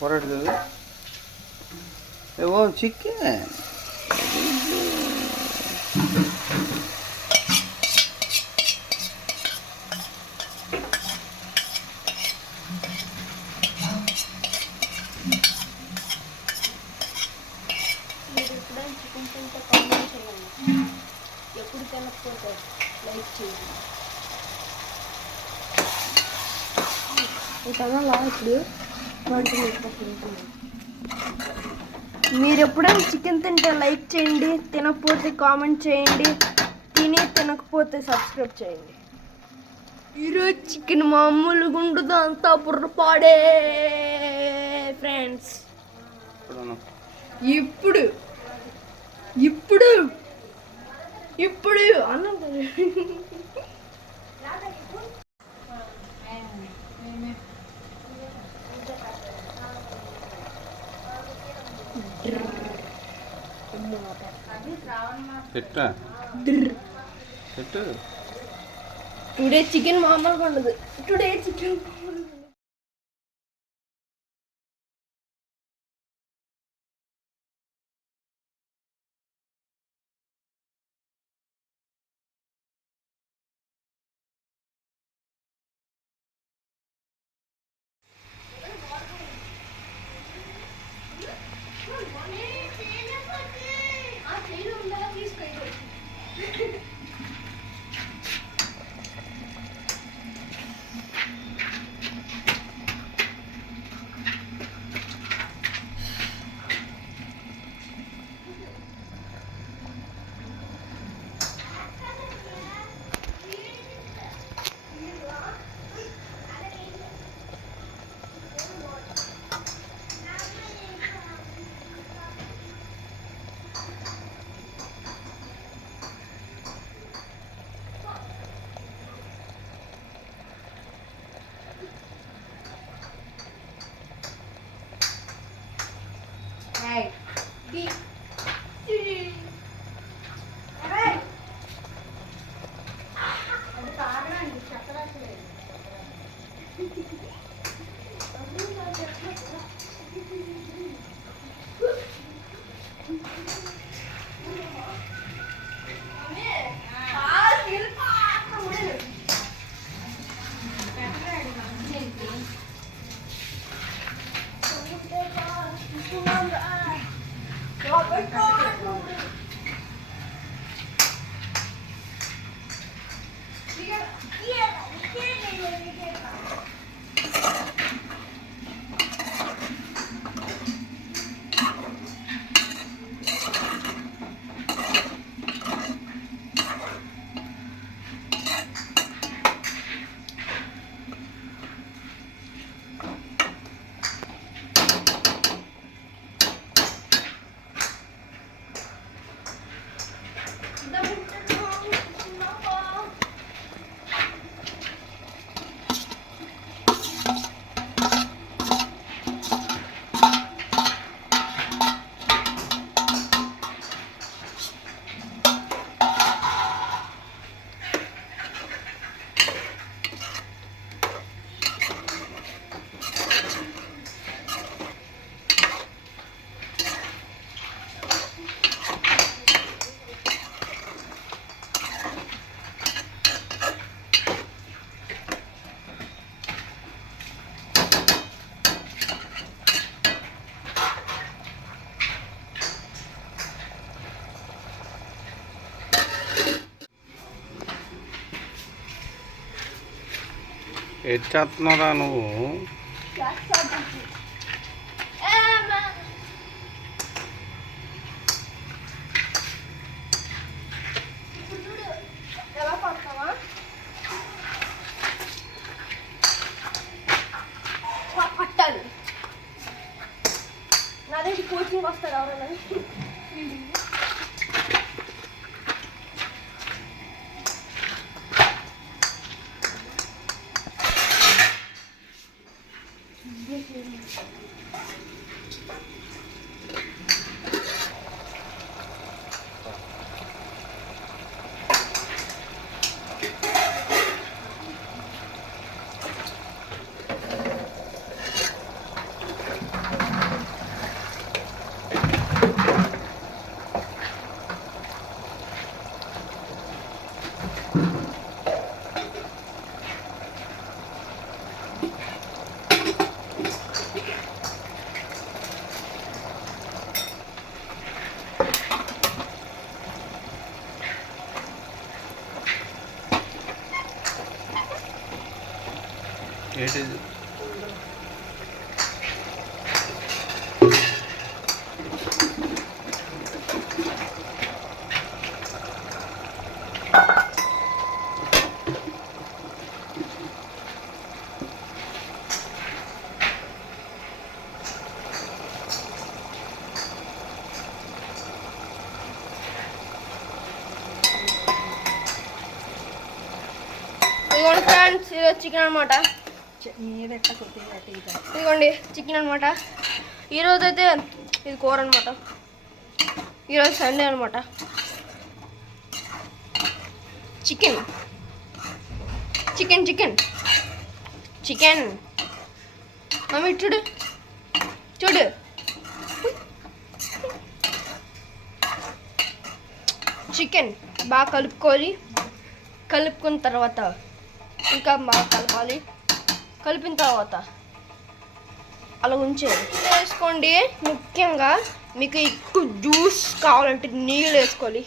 పొరడుతుంది ఏవో చికెన్ ఎప్పుడు తినకపోతే లైక్ చేయండి. ఇప్పుడు మీరు ఎప్పుడైనా చికెన్ తింటే లైక్ చేయండి, తినకపోతే కామెంట్ చేయండి, తినకపోతే సబ్స్క్రైబ్ చేయండి. ఈరోజు చికెన్ మామూలుగా ఉండదు, అంతా బుర్రపాడే ఫ్రెండ్స్. ఇప్పుడు ఇప్పుడు ఇప్పుడు అన్నం టుడే చికెన్ మామూలుగా ఉండదు. టుడే చికెన్ ఎచ్చేస్తున్నారా నువ్వు? పట్టాలి నాదే కోచింగ్ వస్తాడు ఎవరైనా. ఇదిగోండి ఫ్రెండ్స్, ఇది చికెన్ అనమాట. ఇదిగోండి చికెన్ అనమాట. ఈరోజు అయితే ఇది కూర అనమాట. ఈరోజు సండే అనమాట. Chicken chicken chicken chicken mummy చూడు చూడు. చికెన్ బాగా కలుపుకున్న తర్వాత ఇంకా బాగా కలపాలి. కలిపిన తర్వాత అలా ఉంచేది వేసుకోండి. ముఖ్యంగా మీకు ఎక్కువ జ్యూస్ కావాలంటే నీళ్ళు వేసుకోవాలి.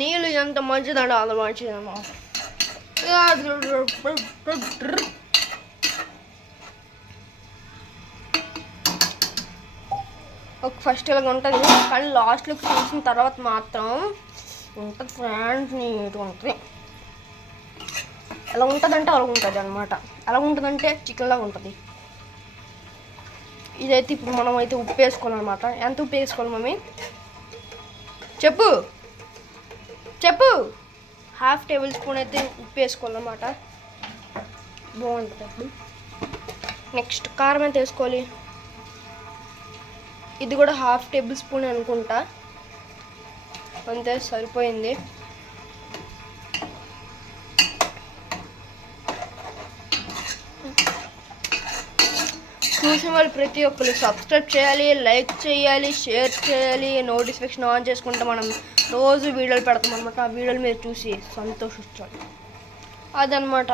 నీళ్ళు ఎంత మంచిదంటే అంత మంచిదన్నమాట. ఒక ఫస్ట్ ఇలాగ ఉంటుంది, కానీ లాస్ట్లోకి చూసిన తర్వాత మాత్రం ఉంటుంది ఫ్రెండ్స్, నీట్గా ఉంటుంది. ఎలా ఉంటుందంటే అలా ఉంటుంది అనమాట. ఎలా ఉంటుందంటే చికెన్లాగా ఉంటుంది. ఇదైతే ఇప్పుడు మనం అయితే ఉప్పు వేసుకోవాలన్నమాట. ఎంత ఉప్పు వేసుకోవాలి మమ్మీ? చెప్పు చెప్పు. 1/2 టేబుల్ స్పూన్ అయితే ఉప్పు వేసుకోవాలన్నమాట. బాగుంటుంది అప్పుడు. నెక్స్ట్ కారం ఎంత వేసుకోవాలి? ఇది కూడా 1/2 టేబుల్ స్పూన్ అనుకుంటా. అంతే, సరిపోయింది. చూసిన వాళ్ళు ప్రతి ఒక్కరు సబ్స్క్రైబ్ చేయాలి, లైక్ చేయాలి, షేర్ చేయాలి, నోటిఫికేషన్ ఆన్ చేసుకుంటే మనం రోజు వీడియోలు పెడతాం అనమాట. ఆ వీడియోలు మీరు చూసి సంతోషించాలి. అదనమాట.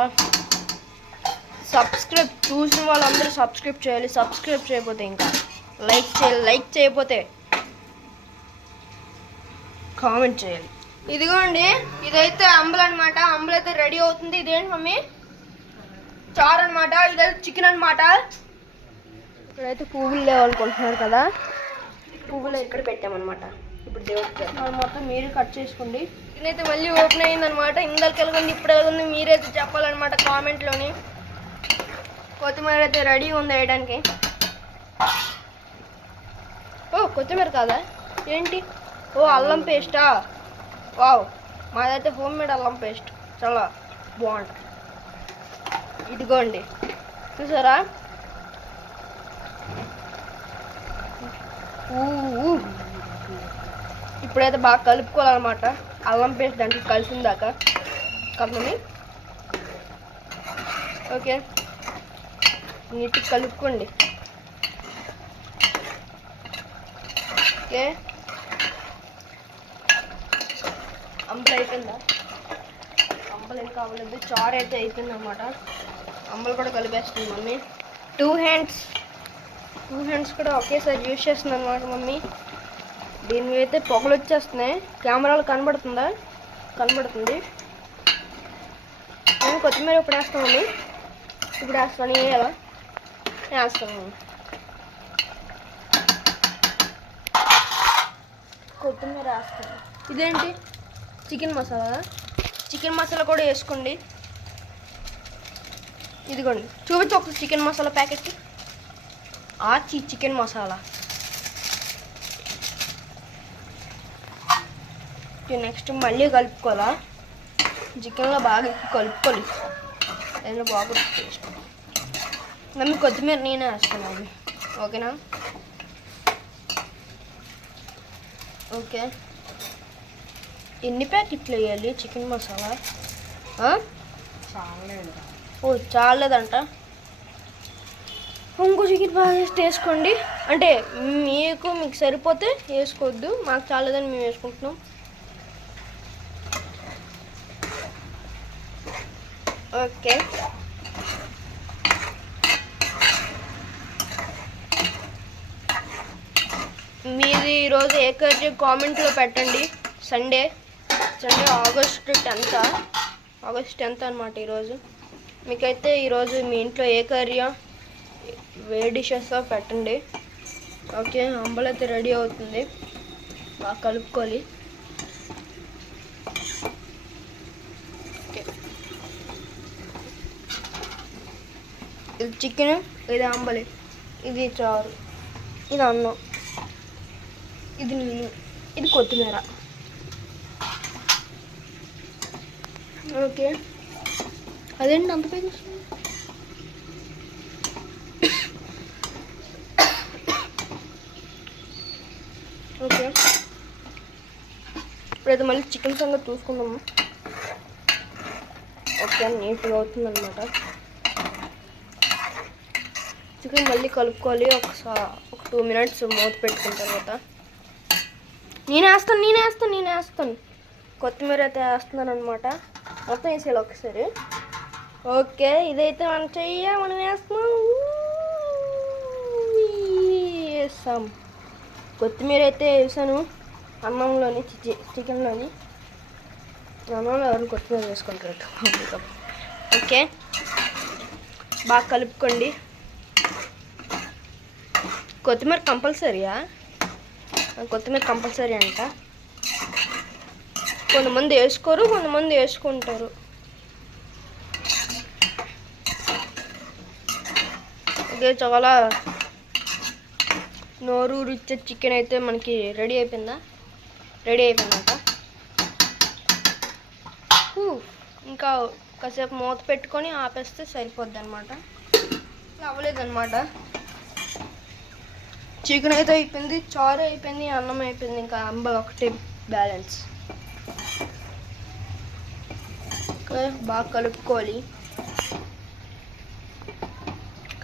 సబ్స్క్రైబ్ చూసిన వాళ్ళందరూ సబ్స్క్రైబ్ చేయాలి. సబ్స్క్రైబ్ చేయకపోతే ఇంకా లైక్ చేయకపోతే కామెంట్ చేయాలి. ఇదిగోండి, ఇదైతే అంబలు అనమాట. అంబలు అయితే రెడీ అవుతుంది. ఇదేంటి మమ్మీ? చారు అనమాట. ఇదైతే చికెన్ అనమాట. ఇక్కడైతే పువ్వులు లేవాలనుకుంటున్నారు కదా, పువ్వులు ఇక్కడ పెట్టామన్నమాట. ఇప్పుడు దేవుడికి మొత్తం మీరు కట్ చేసుకోండి. ఇదైతే మళ్ళీ ఓపెన్ అయిందనమాట. ఇందాక వెళ్ళకండి, ఇప్పుడు వెళ్ళకండి, మీరైతే చెప్పాలన్నమాట కామెంట్లోని. కొత్తిమీర అయితే రెడీ ఉంది వేయడానికి. ఓ కొత్తిమీర కాదా ఏంటి? ఓ అల్లం పేస్టా? వావ్, మాదైతే హోమ్ మేడ్ అల్లం పేస్ట్, చాలా బాగుంటుంది. ఇదిగోండి చూసారా? ఇప్పుడైతే బాగా కలుపుకోవాలన్నమాట. అల్లం పేస్ట్ దాంట్లో కలిసిందాక కమ్మని. ఓకే, నీట్గా కలుపుకోండి. ఓకే, అంబలు అయిపోయిందా? అంబలు ఏం కావలేదు, చారు అయితే అయిపోయింది అనమాట. అంబలు కూడా కలిపేస్తుంది మమ్మీ. 2 హ్యాండ్స్ కూడా ఒకేసారి యూజ్ చేస్తుంది అనమాట మమ్మీ. దీని మీద అయితే పొగలు వచ్చేస్తున్నాయి. కెమెరాలో కనబడుతుందా? కనబడుతుంది. నేను కొత్తిమీర ఇప్పుడు వేస్తాను మమ్మీ. ఇప్పుడు వేస్తాను. వేయాలా? వేస్తాను. కొత్తిమీర వేస్తాను. ఇదేంటి? చికెన్ మసాలా. చికెన్ మసాలా కూడా వేసుకోండి. ఇదిగోండి, చూపించు ఒక chicken masala packet. Chicken masala. Next మళ్ళీ కలుపుకోవాలా. చికెన్లో బాగా కలుపుకోవాలి. దానిలో బాగా టేస్ట్. మమ్మీ కొత్తిమీర నేనే వేస్తాను అది. ఓకేనా? ఓకే, ఎన్ని ప్యాకెట్లు వేయాలి చికెన్ మసాలా? ఓ చాలేదంట. ఇంకో చికెన్ బాగా వేసుకోండి. అంటే మీకు సరిపోతే వేసుకోవద్దు, మాకు చాలేదని మేము వేసుకుంటున్నాం. ఓకే, మీది ఈరోజు ఏ కర్రీ కామెంట్లో పెట్టండి. సండే ఆగస్ట్ 10th అనమాట ఈరోజు. మీకైతే ఈరోజు మీ ఇంట్లో ఏ కర్రీయో ఏ డిషెస్ పెట్టండి. ఓకే, అంబలి అయితే రెడీ అవుతుంది. బాగా కలుపుకోవాలి. ఓకే, ఇది చికెన్, ఇది అంబలి, ఇది చారు, ఇది అన్నం, ఇది నీళ్ళు, ఇది కొత్తిమీర. ఓకే, అదేంటి అంత పేరు? ఓకే, ఇప్పుడైతే మళ్ళీ చికెన్ సంగతి చూసుకుందాము. ఓకే, నీట్గా అవుతుందన్నమాట. చికెన్ మళ్ళీ కలుపుకోవాలి ఒక 2 minutes మూత పెట్టుకున్న తర్వాత. నేనే వేస్తాను. కొత్తిమీర అయితే వేస్తున్నాను అనమాట. మొత్తం వేసేయాలి ఒకసారి. ఓకే, ఇదైతే మనం వేస్తాం. కొత్తిమీర అయితే వేసాను అన్నంలోని, చికెన్లోని. అన్నంలో ఎవరిని కొత్తిమీర వేసుకుంటారు. ఓకే, బాగా కలుపుకోండి. కొత్తిమీర కంపల్సరీ అంట. కొంతమంది వేసుకోరు, కొంతమంది వేసుకుంటారు. ఓకే, చాలా నోరు రుచి చికెన్ అయితే మనకి రెడీ అయిపోయిందంట. ఇంకా కాసేపు మూత పెట్టుకొని ఆపేస్తే సరిపోద్ది అనమాట. అవ్వలేదన్నమాట. చికెన్ అయితే అయిపోయింది, చారు అయిపోయింది, అన్నం అయిపోయింది. ఇంకా అంబలి ఒకటే బ్యాలెన్స్. బాగా కలుపుకోవాలి.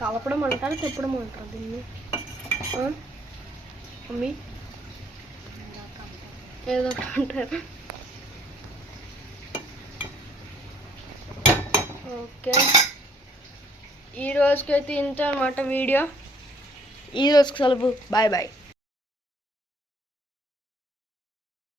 కలపడం అంటారు, తిప్పడం అంటారు దీన్ని. మమ్మీ ఏదో అంటారు. ఓకే, ఈ రోజుకైతే ఇంత అన్నమాట వీడియో. ఈ రోజుకి సెలవు. బాయ్.